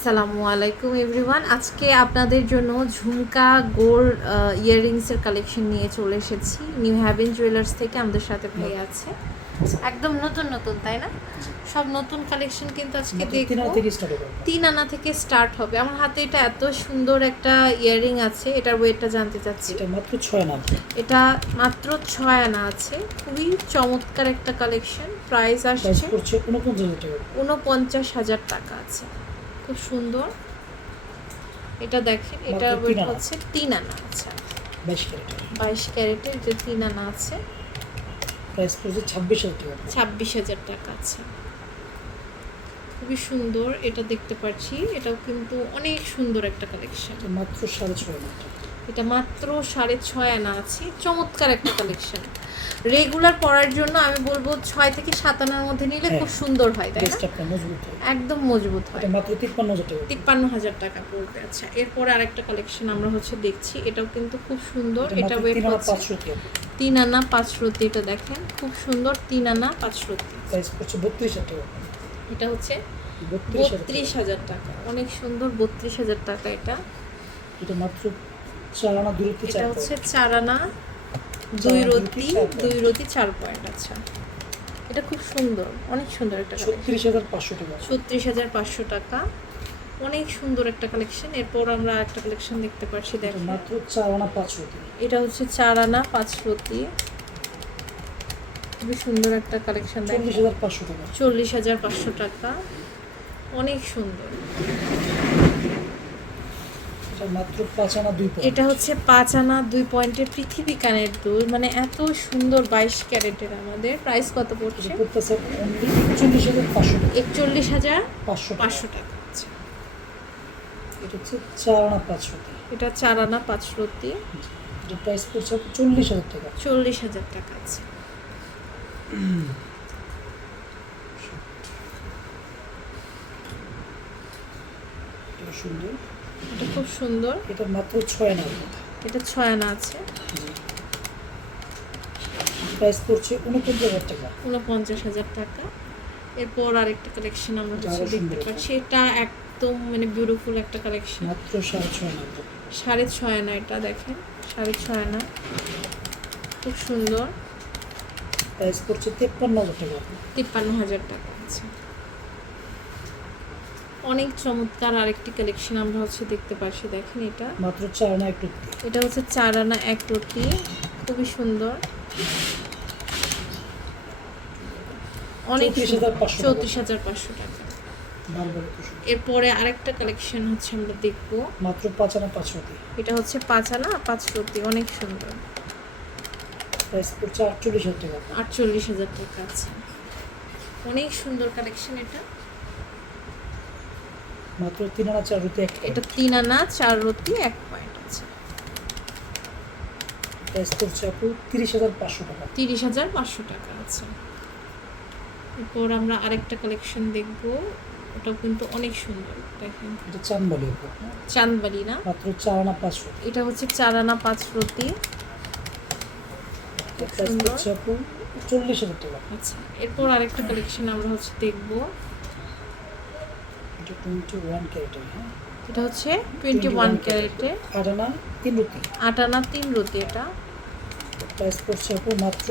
আসসালামু আলাইকুম এভরিওয়ান। আজকে আপনাদের জন্য ঝুমকা গোল্ড ইয়াররিংসের কালেকশন নিয়ে চলে এসেছি। নিউ হ্যাভেন জুয়েলার্স থেকে আমাদের সাথে ভাই আছে। একদম নতুন নতুন তাই না? সব নতুন কালেকশন কিন্তু আজকে তিন দেখব। আনা থেকে স্টার্ট হবে। তিন আনা থেকে স্টার্ট হবে। আমার হাতে এটা এত সুন্দর একটা ইয়াররিং আছে এটার ওয়েটটা জানতে চাচ্ছি। এটা মাত্র ছয় আনা এটা মাত্র ছয় আনা আছে। খুবই চমৎকার একটা কালেকশন। প্রাইস আসছে উনপঞ্চাশ হাজার টাকা আছে। খুব সুন্দর। এটা দেখেন এটা ওয়েট হচ্ছে তিন আনা আচ্ছা। বাইশ ক্যারেট বাইশ ক্যারেটের যে তিন আনা আছে। প্রাইস পড়ছে ছাব্বিশ হাজার টাকা। ছাব্বিশ হাজার টাকা আছে খুবই সুন্দর এটা দেখতে পাচ্ছি। এটাও কিন্তু অনেক সুন্দর একটা কালেকশন মাত্র সাড়ে ছয় আনা টাকা। এটা মাত্র সাড়ে ছয় আনা আছে। চমৎকার একটা কালেকশন রেগুলার পরার জন্য আমি বলব ছয় থেকে সাত আনার মধ্যে নিলে হ্যাঁ। খুব সুন্দর হয় তাই একদম মজবুত হয়। মাত্র তিপ্পান্ন হাজার টাকা। তিপ্পান্ন হাজার টাকা পড়বে। আচ্ছা এরপরে আরেকটা কালেকশন আমরা হচ্ছে দেখছি। এটাও কিন্তু খুব সুন্দর। এটা ওয়েট তিন আনা হচ্ছে পাঁচশো তিন আনা পাঁচ রতি এটা দেখেন। খুব সুন্দর তিন আনা পাঁচ রতি বত্রিশ হাজার টাকা। এটা হচ্ছে বত্রিশ হাজার টাকা। অনেক সুন্দর বত্রিশ হাজার টাকা এটা। এটা মাত্র চার আনা দূরত্বে এটা হচ্ছে পয়েন্ট। চার আনা দুই রতি দুই রতি, চার রতি পয়েন্ট আচ্ছা। এটা খুব সুন্দর অনেক সুন্দর একটা ছত্রিশ হাজার পাঁচশো টাকা। ছত্রিশ হাজার পাঁচশো টাকা। অনেক সুন্দর একটা কালেকশন এরপর আমরা একটা কালেকশন দেখতে পাচ্ছি এটা মাত্র চার আনা পাঁচশো টাকা এটা হচ্ছে চার আনা পাঁচ রতি খুবই সুন্দর একটা কালেকশন চল্লিশ হাজার পাঁচশো টাকা। চল্লিশ হাজার পাঁচশো টাকা। অনেক সুন্দর। এটা পাঁচ হচ্ছে পাঁচ আনা দুই পয়েন্টের পৃথিবী কানের দুল। মানে এত সুন্দর বাইশ ক্যারেটের আমাদের। প্রাইস কত পড়ছে? এটা চল্লিশ হাজার পাঁচশো একচল্লিশ হাজার পাঁচশো টাকা। পাঁচশো টাকা এটা হচ্ছে চার আনা পাঁচশো টাকা এটা চার আনা পাঁচ রতি প্রাইস পড়ছে চল্লিশ হাজার টাকা। চল্লিশ হাজার টাকা আছে। সুন্দর। এটা খুব সুন্দর। এটা মাত্র ছয় আনা। এটা ছয় আনা আছে। প্রাইস পড়ছে উনপঞ্চাশ হাজার টাকা। উনপঞ্চাশ হাজার টাকা। এরপর আরেকটা কালেকশন আমরা হচ্ছে দেখতে পাচ্ছি। এটা একদম মানে বিউটিফুল একটা কালেকশন মাত্র সাড়ে ছয় আনা। সাড়ে ছয় আনা এটা দেখেন। সাড়ে ছয় আনা। খুব সুন্দর। প্রাইস পড়ছে তেপ্পান্ন হাজার টাকা। তিপ্পান্ন হাজার টাকা আছে। অনেক চমৎকার আরেকটি কালেকশন আমরা হচ্ছে দেখতে পাচ্ছি দেখেন এটা। মাত্র চার আনা একটু এটা হচ্ছে চার আনা এক রতি খুবই সুন্দর। অনেক 34,500 চৌত্রিশ হাজার পাঁচশো টাকা। এরপরে আরেকটা কালেকশন হচ্ছে আমরা দেখব। মাত্র পাঁচ আনা পাঁচশো টাকা এটা হচ্ছে পাঁচ আনা পাঁচ রতি অনেক সুন্দর। প্রাইস পড়ছে আটচল্লিশ হাজার টাকা। আটচল্লিশ হাজার টাকা আছে। অনেক সুন্দর কালেকশন এটা। মাত্র তিন আনা চার রুতে এক এটা তিন আনা চার রতি এক পয়েন্ট আছে। পড়ছে আপু তিরিশ হাজার পাঁচশো টাকা। তিরিশ হাজার পাঁচশো টাকা আছে। এরপর আমরা আরেকটা কালেকশন দেখব। ওটাও কিন্তু অনেক সুন্দর দেখেন। এটা চানবালি আপু চাঁদবালি না? মাত্র চার আনা পাঁচশো এটা হচ্ছে চার আনা পাঁচ সুন্দর। পড়ছে আপু চল্লিশ হাজার টাকা। আচ্ছা এরপর আরেকটা কালেকশন আমরা হচ্ছে দেখব। এটা টোয়েন্টি ওয়ান ক্যারেটের হ্যাঁ? এটা হচ্ছে টোয়েন্টি ওয়ান ক্যারেটে। আট আনা তিন রুটি। আট আনা তিন রতি এটা। প্রাইস পড়ছে আপু মাত্র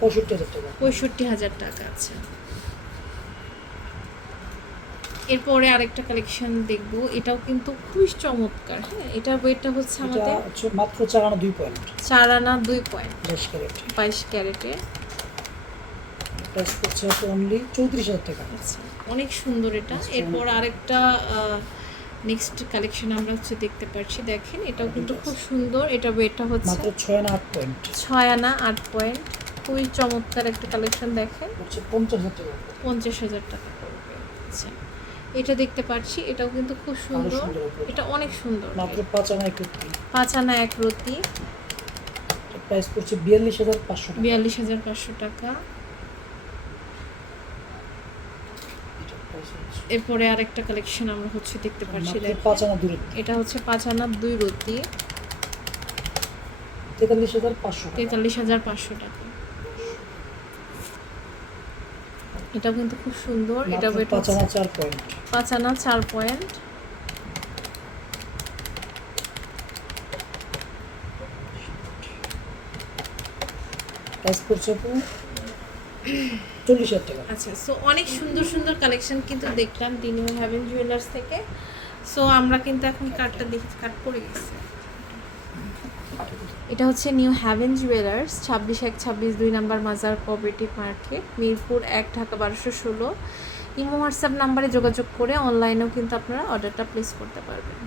পঁয়ষট্টি হাজার টাকা। পঁয়ষট্টি হাজার টাকা আছে এরপরে আরেকটা কালেকশন দেখব। এটাও কিন্তু খুবই চমৎকার হ্যাঁ? এটার ওয়েটটা হচ্ছে এটা আমাদের হচ্ছে মাত্র চার আনা দুই পয়েন্ট চার আনা দুই পয়েন্ট দশ ক্যারেট। বাইশ ক্যারেটে। প্রাইস পড়ছে আপু অনলি চৌত্রিশ হাজার টাকা। আচ্ছা অনেক সুন্দর এটা। আচ্ছা। এরপর আরেকটা নেক্সট কালেকশন আমরা হচ্ছে দেখতে পাচ্ছি দেখেন এটাও কিন্তু খুব সুন্দর। এটা ওয়েটটা হচ্ছে মাত্র ছয় আনা আট পয়েন্ট ছয় আনা আট পয়েন্ট খুবই চমৎকার একটা কালেকশন দেখেন। হচ্ছে পঞ্চাশ হাজার টাকা পঞ্চাশ হাজার টাকা পড়বে আচ্ছা এটা দেখতে পাচ্ছি। এটাও কিন্তু খুব সুন্দর। এটা অনেক সুন্দর। মাত্র পাঁচ আনা একটু পাঁচ আনা এক রতি। প্রাইস পড়ছে বিয়াল্লিশ হাজার পাঁচশো টাকা। বিয়াল্লিশ হাজার পাঁচশো টাকা এটা price হচ্ছে এরপরে আরেকটা কালেকশন আমরা হচ্ছে দেখতে পাচ্ছি এটা হচ্ছে পাঁচ আনা দুই রতি তেতাল্লিশ হাজার পাঁচশো টাকা। তেতাল্লিশ হাজার পাঁচশো টাকা। এটাও কিন্তু খুব সুন্দর এটা ওয়েট পাঁচ আনা চার পয়েন্ট পাঁচ আনা চার পয়েন্ট প্রাইস আপু চল্লিশ হাজার টাকা। আচ্ছা সো অনেক সুন্দর সুন্দর কালেকশন কিন্তু দেখলাম দি হ্যাভেন জুয়েলার্স থেকে। সো আমরা কিন্তু এখন কার্ডটা দেখি কার্ড পড়ে গেছে। এটা হচ্ছে নিউ হ্যাভেন জুয়েলার্স ছাব্বিশ এক ছাব্বিশ দুই নাম্বার মাজার কোঅপারেটিভ মার্কেট মিরপুর এক, ঢাকা বারোশো ষোলো। ইমো হোয়াটসঅ্যাপ নাম্বারে যোগাযোগ করে অনলাইনেও কিন্তু আপনারা অর্ডারটা প্লেস করতে পারবেন।